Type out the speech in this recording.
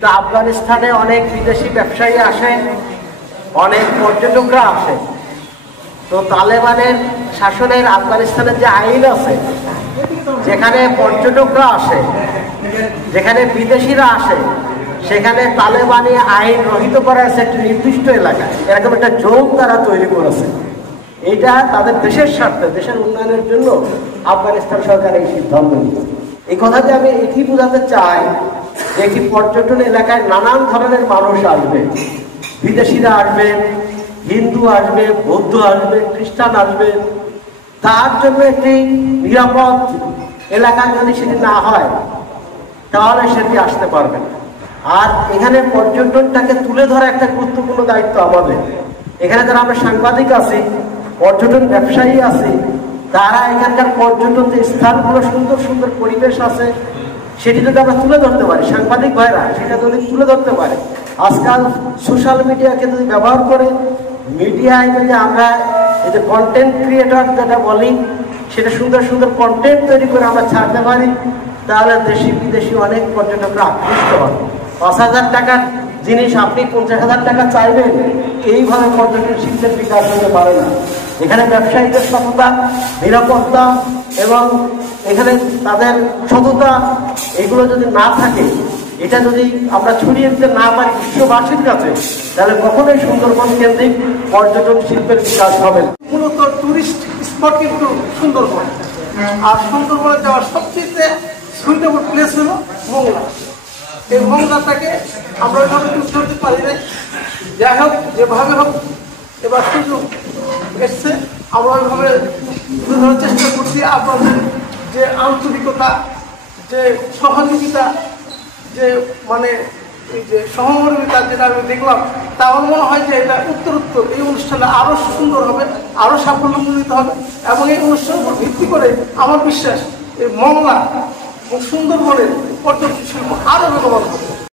আফগানিস্তানে অনেক বিদেশি ব্যবসায়ী আসে, অনেক পর্যটকরা আসে। তো তালেবানের শাসনের আফগানিস্তানের যে আইন আছে, যেখানে পর্যটকরা আসে, যেখানে বিদেশিরা আসে, সেখানে তালেবানি আইন রহিত করা আছে একটি নির্দিষ্ট এলাকায়। এরকম একটা জোন তারা তৈরি করেছে। এইটা তাদের দেশের স্বার্থে, দেশের উন্নয়নের জন্য আফগানিস্তান সরকার এই সিদ্ধান্ত নিয়েছে। এই কথাতে আমি এটি বোঝাতে চাই যে একটি পর্যটন এলাকায় নানান ধরনের মানুষ আসবে, বিদেশিরা আসবে, হিন্দু আসবে, বৌদ্ধ আসবে, খ্রিস্টান আসবে। তার জন্য একটি নিরাপদ এলাকা যদি সেটি না হয়, তাহলে সেটি আসতে পারবে না। আর এখানে পর্যটনটাকে তুলে ধরা একটা গুরুত্বপূর্ণ দায়িত্ব আমাদের। এখানে যারা আমরা সাংবাদিক আছি, পর্যটন ব্যবসায়ী আছি, তারা এখানকার পর্যটন যে স্থানগুলো, সুন্দর সুন্দর পরিবেশ আছে, সেটি যদি আমরা তুলে ধরতে পারি, সাংবাদিক ভাইরা সেটা যদি তুলে ধরতে পারে, আজকাল সোশ্যাল মিডিয়াকে যদি ব্যবহার করে, মিডিয়ায় যদি আমরা এই যে কন্টেন্ট ক্রিয়েটর যেটা বলি, সেটা সুন্দর সুন্দর কন্টেন্ট তৈরি করে আমরা ছাড়তে পারি, তাহলে দেশি বিদেশি অনেক পর্যটকরা আকৃষ্ট হবে। ৫,০০০ টাকার জিনিস আপনি ৫০,০০০ টাকা চাইবেন, এইভাবে পর্যটন শিল্পের বিকাশ হতে পারে না। এখানে ব্যবসায়ীদের সততা, নিরাপত্তা এবং এখানে তাদের সততা, এগুলো যদি না থাকে, এটা যদি আমরা ছড়িয়ে দিতে না পারি বিশ্ববাসীর কাছে, তাহলে কখনোই সুন্দরবন কেন্দ্রিক পর্যটন শিল্পের বিকাশ হবে না। মূলত টুরিস্ট স্পট কিন্তু সুন্দরবন, আর সুন্দরবনে যাওয়ার সবচেয়ে সুইটেবল প্লেস হলো মংলা। এই মংলাটাকে আমরা ওইভাবে তুলে ধরতে পারি না। যাই হোক, যেভাবে হোক এবার সুযোগ এসছে, আমরা ওইভাবে তুলে ধরার চেষ্টা করছি। আপনাদের যে আন্তরিকতা, যে সহযোগিতা, যে মানে এই যে সহমর্মিতা যেটা আমি দেখলাম, তা আমার মনে হয় যে এটা উত্তরোত্তর এই অনুষ্ঠানে আরও সুন্দর হবে, আরও সাফল্যমণ্ডিত হবে। এবং এই অনুষ্ঠানের উপর ভিত্তি করে আমার বিশ্বাস এই মংলা ও সুন্দরবনের পর্যটন শিল্প আরও বেগবান হবে।